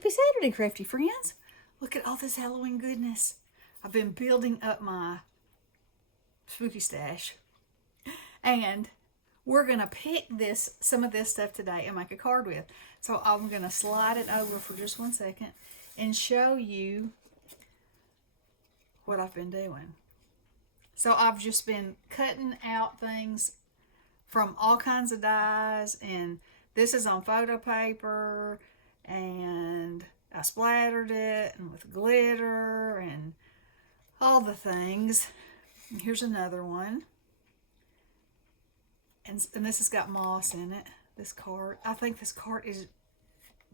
Happy Saturday, Crafty Friends. Look at all this Halloween goodness. I've been building up my spooky stash. And we're going to pick some of this stuff today and make a card with. So I'm going to slide it over for just 1 second and show you what I've been doing. So I've just been cutting out things from all kinds of dies, and this is on photo paper, and I splattered it and with glitter and all the things. And here's another one. And this has got moss in it, this card. I think this card is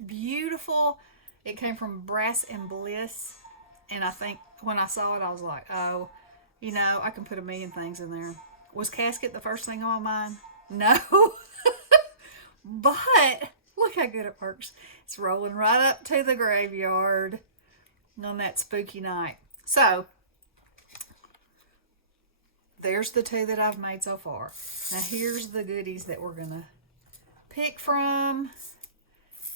beautiful. It came from Brass and Bliss. And I think when I saw it, I was like, oh, you know, I can put a million things in there. Was casket the first thing on my mind? No. But look how good it works. It's rolling right up to the graveyard on that spooky night. So, there's the two that I've made so far. Now here's the goodies that we're going to pick from.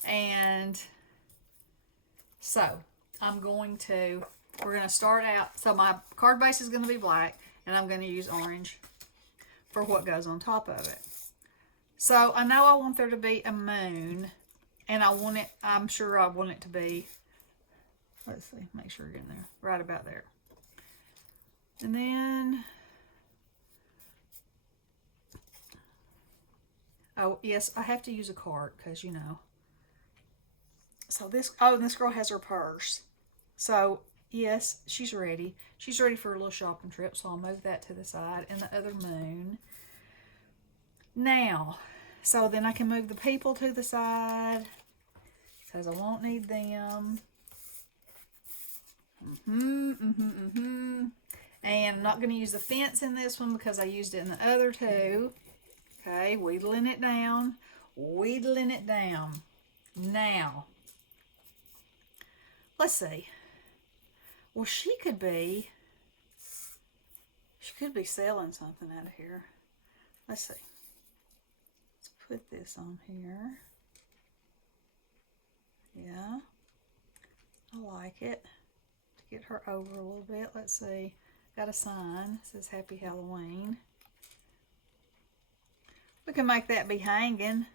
And so, we're going to start out. So my card base is going to be black, and I'm going to use orange for what goes on top of it. So I know I want there to be a moon, and I'm sure I want it to be, let's see, make sure you're in there, right about there. And then, oh yes, I have to use a card because, you know. So this girl has her purse. So yes, she's ready. She's ready for a little shopping trip, so I'll move that to the side, and the other moon. Now, so then I can move the people to the side because I won't need them. And I'm not going to use the fence in this one because I used it in the other two. Okay, wheedling it down. Wheedling it down. Now, let's see. Well, she could be selling something out of here. Let's see. Let's put this on here. Yeah. I like it. To get her over a little bit. Let's see. Got a sign. It says Happy Halloween. We can make that be hanging.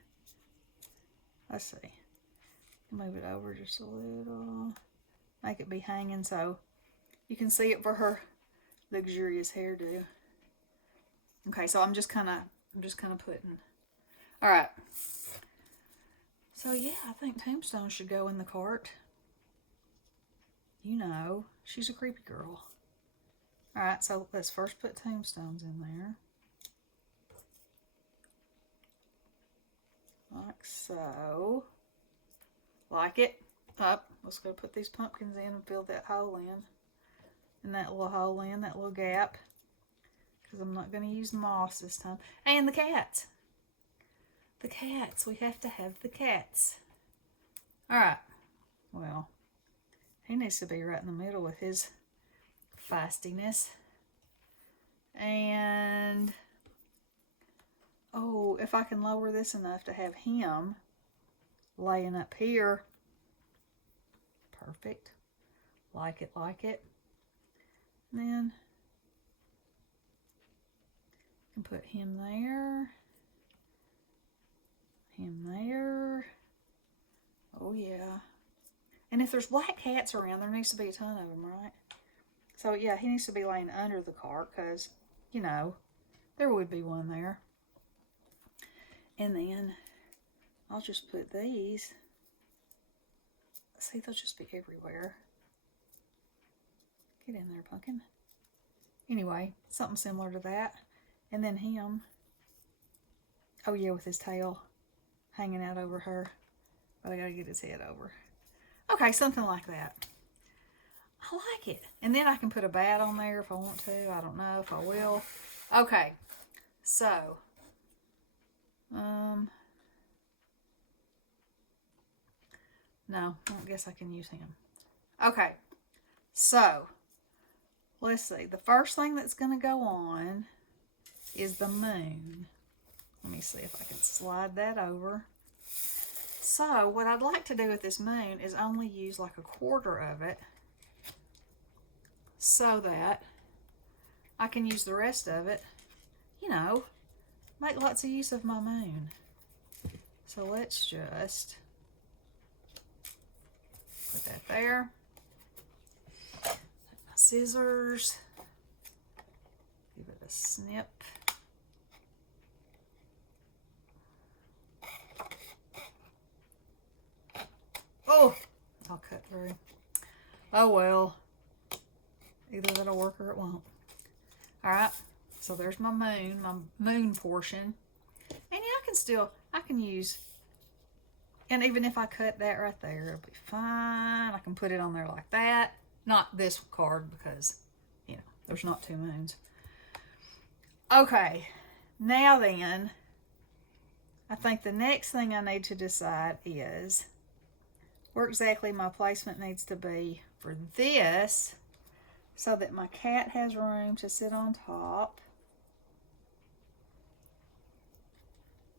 Let's see. Move it over just a little. Make it be hanging so you can see it for her luxurious hairdo. Okay, so I'm just kind of putting. All right. So yeah, I think Tombstone should go in the cart. You know, she's a creepy girl. All right, so let's first put Tombstones in there. Like so. Like it. Up. Let's go put these pumpkins in and fill that hole in. And that little hole in, that little gap. Because I'm not going to use moss this time. And the cats. The cats. We have to have the cats. Alright. Well, he needs to be right in the middle with his feistiness. And, oh, if I can lower this enough to have him laying up here. Perfect. Like it, like it. And then you can put him there. Him there. Oh yeah. And if there's black cats around, there needs to be a ton of them, right? So yeah, he needs to be laying under the cart because, you know, there would be one there. And then I'll just put these. See, they'll just be everywhere. Get in there, pumpkin. Anyway, something similar to that. And then him. Oh yeah, with his tail hanging out over her. But I gotta get his head over. Okay, something like that. I like it. And then I can put a bat on there if I want to. I don't know if I will. Okay, so. No, I don't guess I can use him. Okay, so let's see. The first thing that's going to go on is the moon. Let me see if I can slide that over. So what I'd like to do with this moon is only use like a quarter of it so that I can use the rest of it, you know, make lots of use of my moon. So let's just put that there. Take my scissors, give it a snip. Oh, I'll cut through. Oh well, either that'll work or it won't. All right, so there's my moon portion. And yeah, I can use, and even if I cut that right there, it'll be fine. I can put it on there like that. Not this card because, you know, there's not two moons. Okay, now then, I think the next thing I need to decide is where exactly my placement needs to be for this so that my cat has room to sit on top,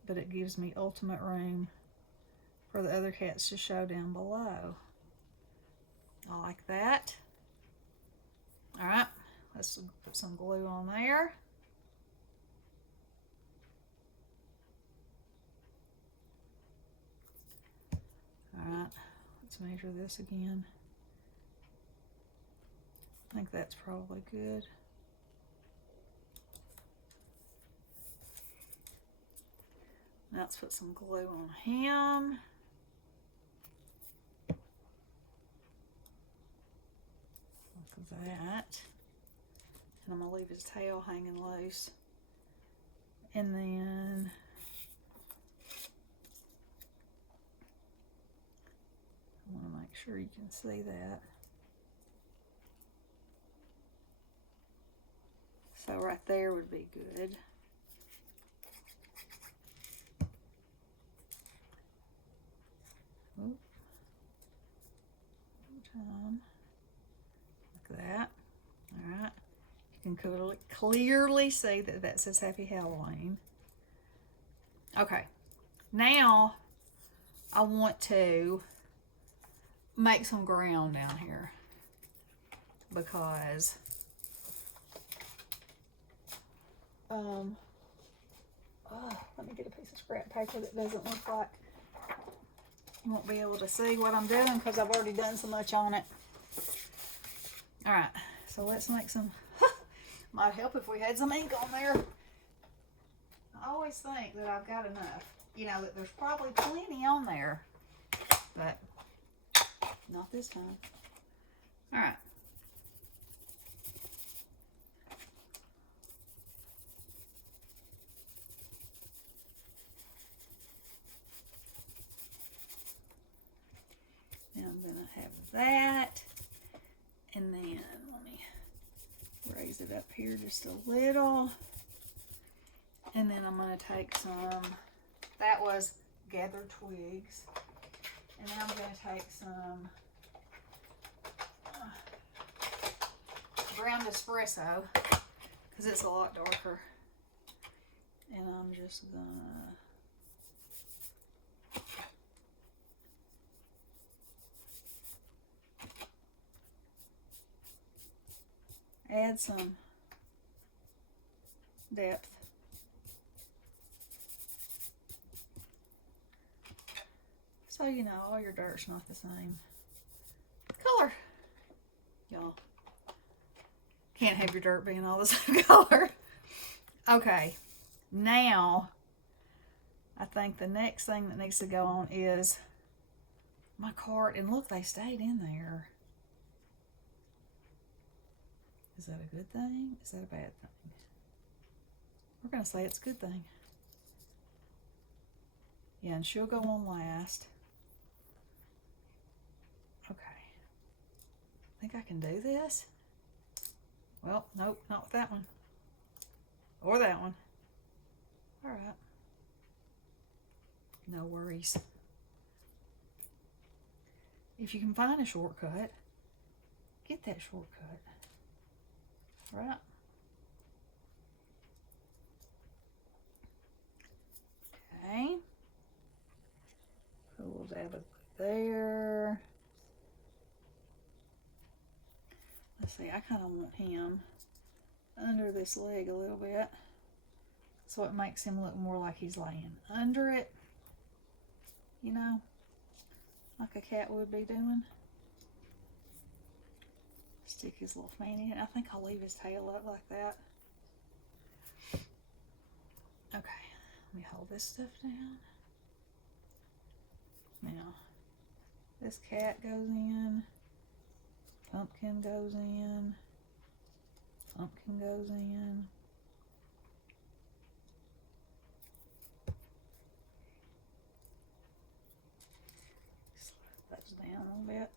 but it gives me ultimate room for the other cats to show down below. I like that. All right, let's put some glue on there. All right, let's measure this again. I think that's probably good. Now let's put some glue on him. Like that. And I'm going to leave his tail hanging loose. And then I want to make sure you can see that. So right there would be good. Oop. One time. Like that. All right. You can clearly see that that says Happy Halloween. Okay. Now I want to make some ground down here because let me get a piece of scrap paper that doesn't look like you won't be able to see what I'm doing because I've already done so much on it. All right, so let's make some. Might help if we had some ink on there. I always think that I've got enough. You know, that there's probably plenty on there, but not this time. All right. Now I'm going to have that. And then let me raise it up here just a little. And then I'm going to take some, that was gathered twigs. And then I'm going to take some ground espresso because it's a lot darker. And I'm just going to add some depth. So you know, all your dirt's not the same color. Y'all can't have your dirt being all the same color. Okay, now I think the next thing that needs to go on is my cart. And look, they stayed in there. Is that a good thing? Is that a bad thing? We're going to say it's a good thing. Yeah, and she'll go on last. Okay. I think I can do this. Well, nope, not with that one. Or that one. All right. No worries. If you can find a shortcut, get that shortcut. Right. Okay. Put a little little dab of there. Let's see, I kind of want him under this leg a little bit, so it makes him look more like he's laying under it, you know, like a cat would be doing. Stick his little fanny in. I think I'll leave his tail up like that. Okay, let me hold this stuff down. Now, this cat goes in, pumpkin goes in, pumpkin goes in. Slide those down a little bit.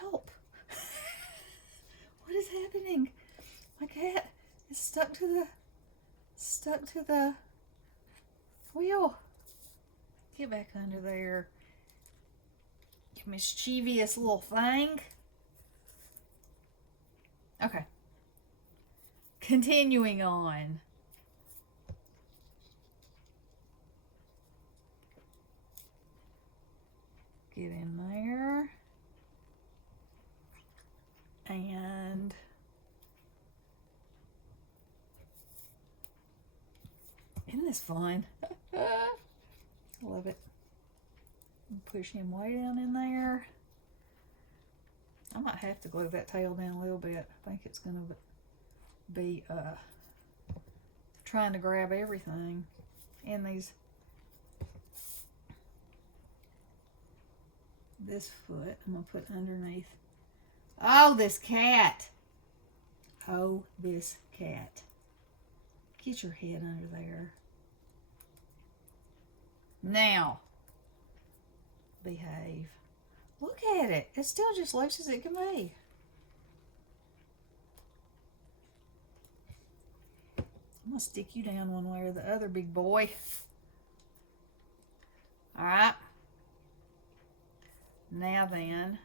Help! What is happening? My cat is stuck to the wheel. Get back under there, you mischievous little thing. Okay. Continuing on. Get in there. And isn't this fun? Love it. Push him way down in there. I might have to glue that tail down a little bit. I think it's going to be trying to grab everything in these. This foot I'm going to put underneath. Oh, this cat. Oh, this cat. Get your head under there. Now, behave. Look at it. It's still just loose as it can be. I'm going to stick you down one way or the other, big boy. All right. Now then,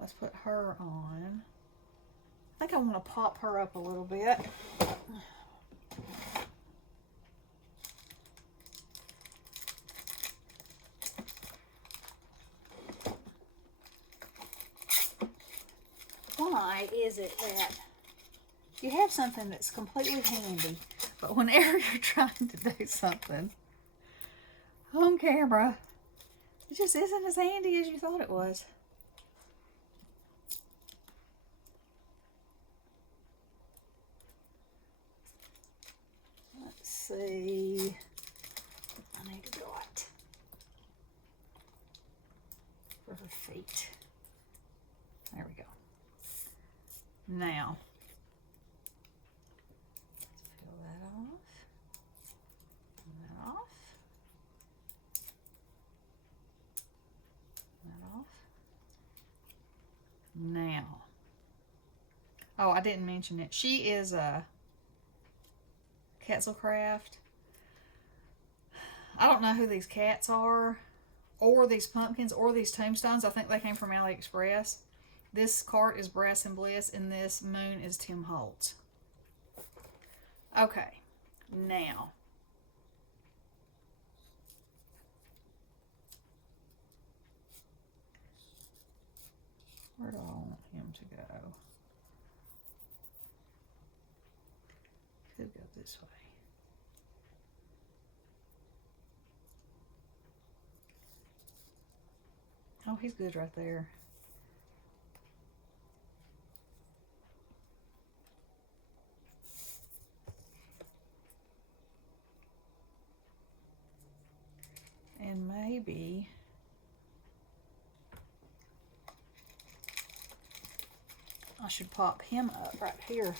let's put her on. I think I want to pop her up a little bit. Why is it that you have something that's completely handy, but whenever you're trying to do something on camera, it just isn't as handy as you thought it was? Let's see. I need a dot for her feet. There we go. Now, now, oh, I didn't mention it. She is a Craft. I don't know who these cats are, or these pumpkins, or these tombstones. I think they came from AliExpress. This cart is Brass and Bliss, and this moon is Tim Holtz. Okay, now. Where do I want him to go? Could go this way. Oh, he's good right there. And maybe I should pop him up right here.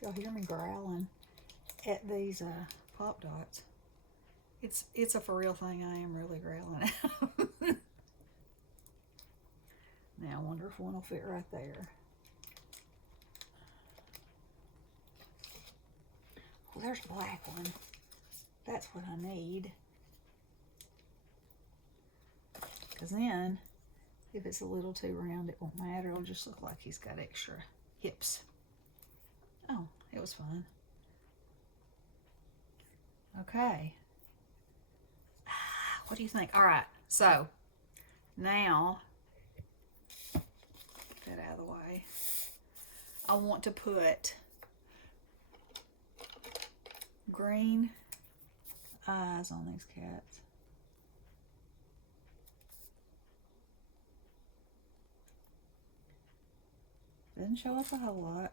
Y'all hear me growling at these pop dots. It's a for real thing. I am really growling at. Now I wonder if one will fit right there. Oh, there's a black one. That's what I need. Because then If it's a little too round, it won't matter. It'll just look like he's got extra hips. Oh, it was fun. Okay. What do you think? All right, so now, get that out of the way. I want to put green eyes on these cats. Doesn't show up a whole lot.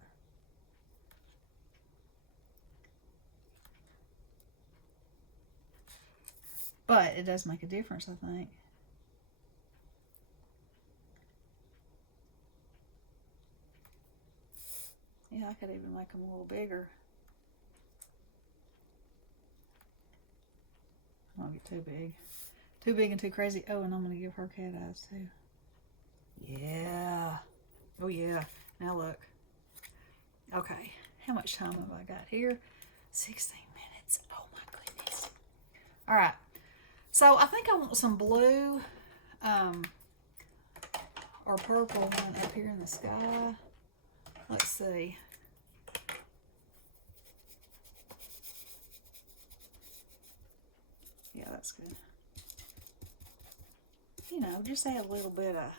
But it does make a difference, I think. Yeah, I could even make them a little bigger. I don't get too big. Too big and too crazy. Oh, and I'm going to give her cat eyes too. Yeah. Oh, yeah. Now look. Okay. How much time have I got here? 16 minutes. Oh, my goodness. All right. So I think I want some blue or purple one up here in the sky. Let's see. Yeah, that's good. You know, just add a little bit of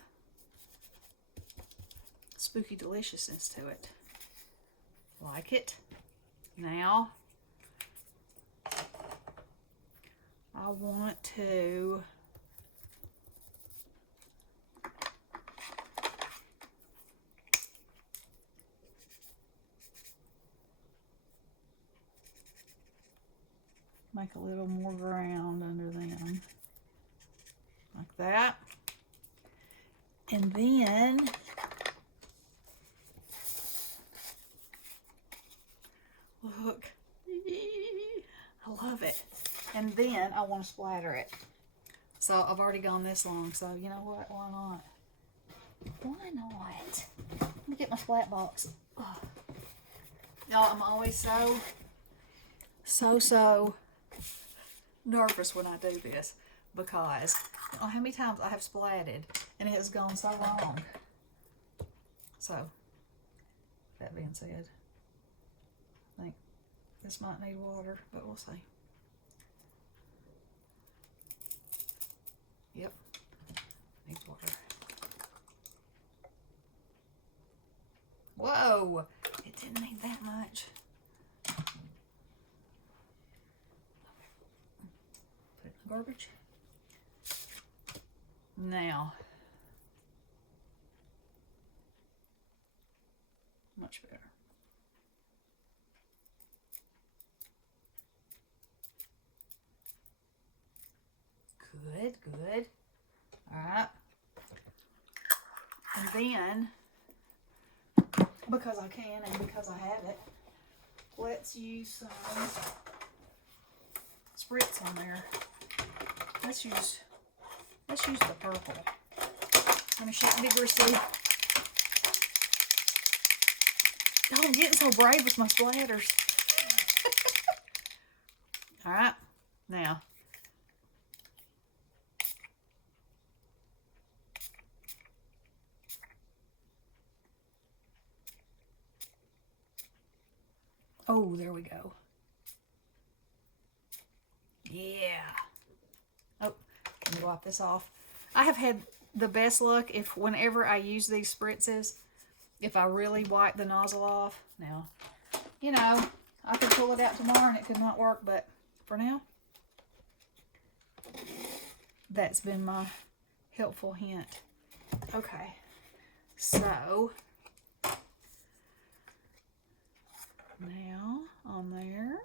spooky deliciousness to it. Like it. Now, I want to make a little more ground under them. Like that. And then look. I love it. And then I want to splatter it. So I've already gone this long, so you know what? Why not? Why not? Let me get my splat box. Y'all, I'm always so nervous when I do this because I don't know how many times I have splatted and it has gone so wrong. So, that being said, I think this might need water, but we'll see. Yep, needs water. Whoa, it didn't need that much. Put it in the garbage. Now, much better. Good, good. All right. And then, because I can and because I have it, let's use some spritz on there. Let's use the purple. Let me shake vigorously. Oh, I'm getting so brave with my splatters. All right, now. Oh, there we go. Yeah. Oh, let me wipe this off. I have had the best luck whenever I use these spritzes, if I really wipe the nozzle off. Now, you know, I could pull it out tomorrow and it could not work, but for now, that's been my helpful hint. Okay, so now on there.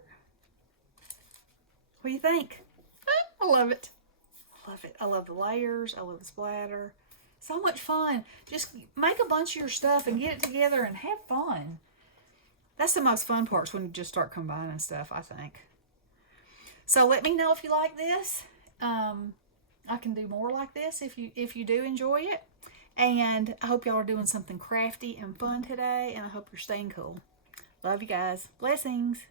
What do you think? I love it. I love it. I love the layers. I love the splatter. So much fun. Just make a bunch of your stuff and get it together and have fun. That's the most fun parts, when you just start combining stuff, I think. So let me know if you like this. I can do more like this if you do enjoy it. And I hope y'all are doing something crafty and fun today. And I hope you're staying cool. Love you guys. Blessings.